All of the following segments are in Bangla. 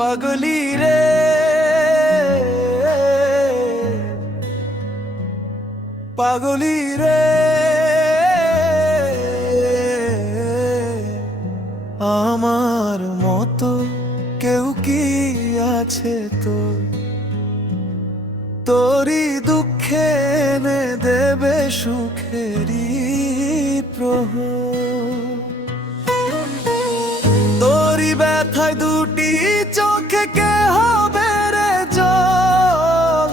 পাগলি রে পাগলি রে, আমার মতো কেউ কি আছে তোর? তোরই দুঃখে এনে দেবে সুখেরই প্রহর। তোরই ব্যথায় দুটি চোখে কে হবে রে জল?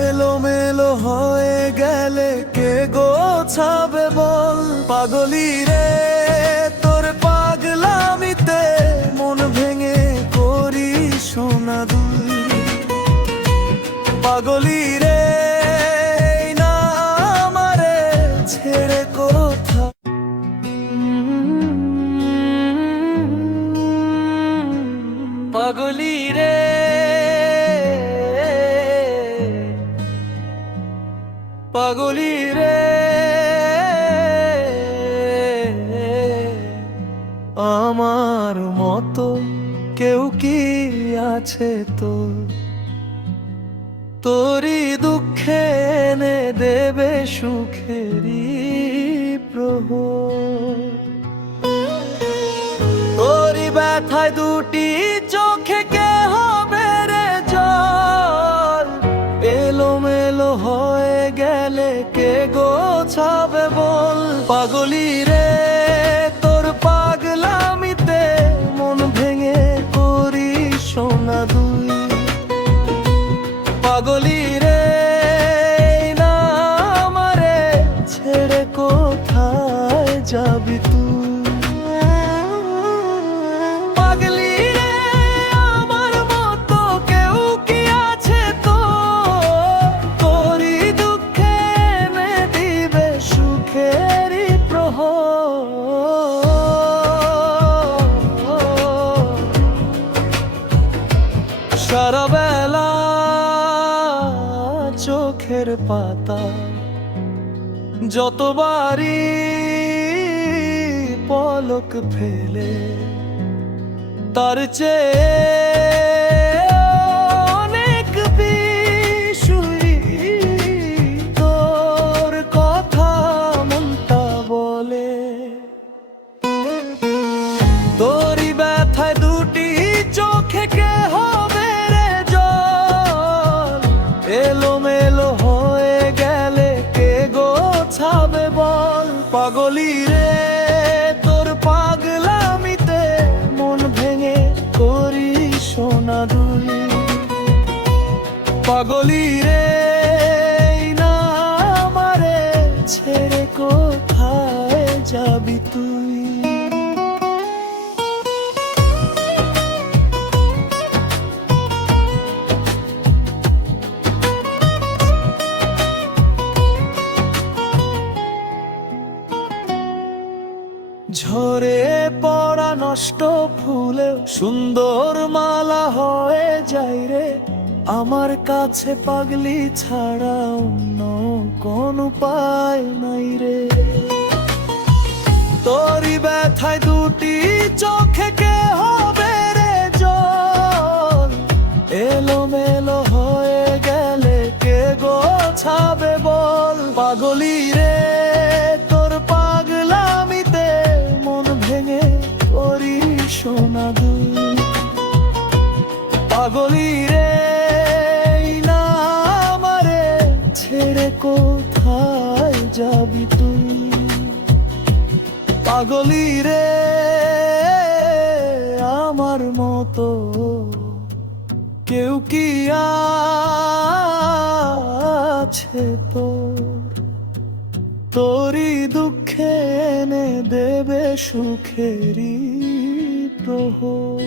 এলোমেলো হয়ে গেলে কে গোছাবে বল? পাগলি রে তোর পাগলামিতে মন ভেঙে করি সোনা দুই। পাগলি রে না আমারে ছেড়ে কোথা। পাগলি রে পাগলি রে, আমার মতো কেউ কি আছে তোর? তোরই দুঃখে এনে দেবে সুখেরই প্রহর। তোরই ব্যথায় দুটি চোখে কে হবে রে জল? এলোমেলো হয়ে গেলে কে গোছাবে বল? পাগলি রে তোর পাগলামিতে মন ভেঙে করি সোনা দুই। পাগলি রে না আমারে ছেড়ে কোথায় যাবি তুই? পাগলি রে আমার মতো কেউ কি আছে তোর? তোরই দুঃখে এনে দিবে সুখেরই প্রহর। সারা বেলা চোখের পাতা যতবারই পলক ফেলে, তার চেয়ে অনেক বেশি তোর কথা মনটা বলে। তোরই ব্যথায় দুটি চোখে কে হবে রে জল? এলোমেলো হয়ে গেলে কে গোছাবে বল? পাগলি রে তোর পাগলামিতে মন ভেঙে করি সোনা দুই। পাগলি রে না আমারে ছেড়ে কোথায় যাবি তুই? ঝরে পড়া নষ্ট ফুলেও সুন্দর মালা হয়ে যায় রে। আমার কাছে পাগলি ছাড়া অন্য কোন উপায় নাই রে। তোরই ব্যথায় দুটি চোখে কে হবে রে জল? এলোমেলো হয়ে গেলে কে গোছাবে বল? পাগলি রে তোর পাগলামিতে মন ভেঙে করি সোনা দুই। পাগলি রে না আমারে ছেড়ে কোথায় যাবি তুই? পাগলি রে আমার মতো কেউ কি আছে তোর? তোরই দুঃখে এনে দেবে সুখেরই প্রহর।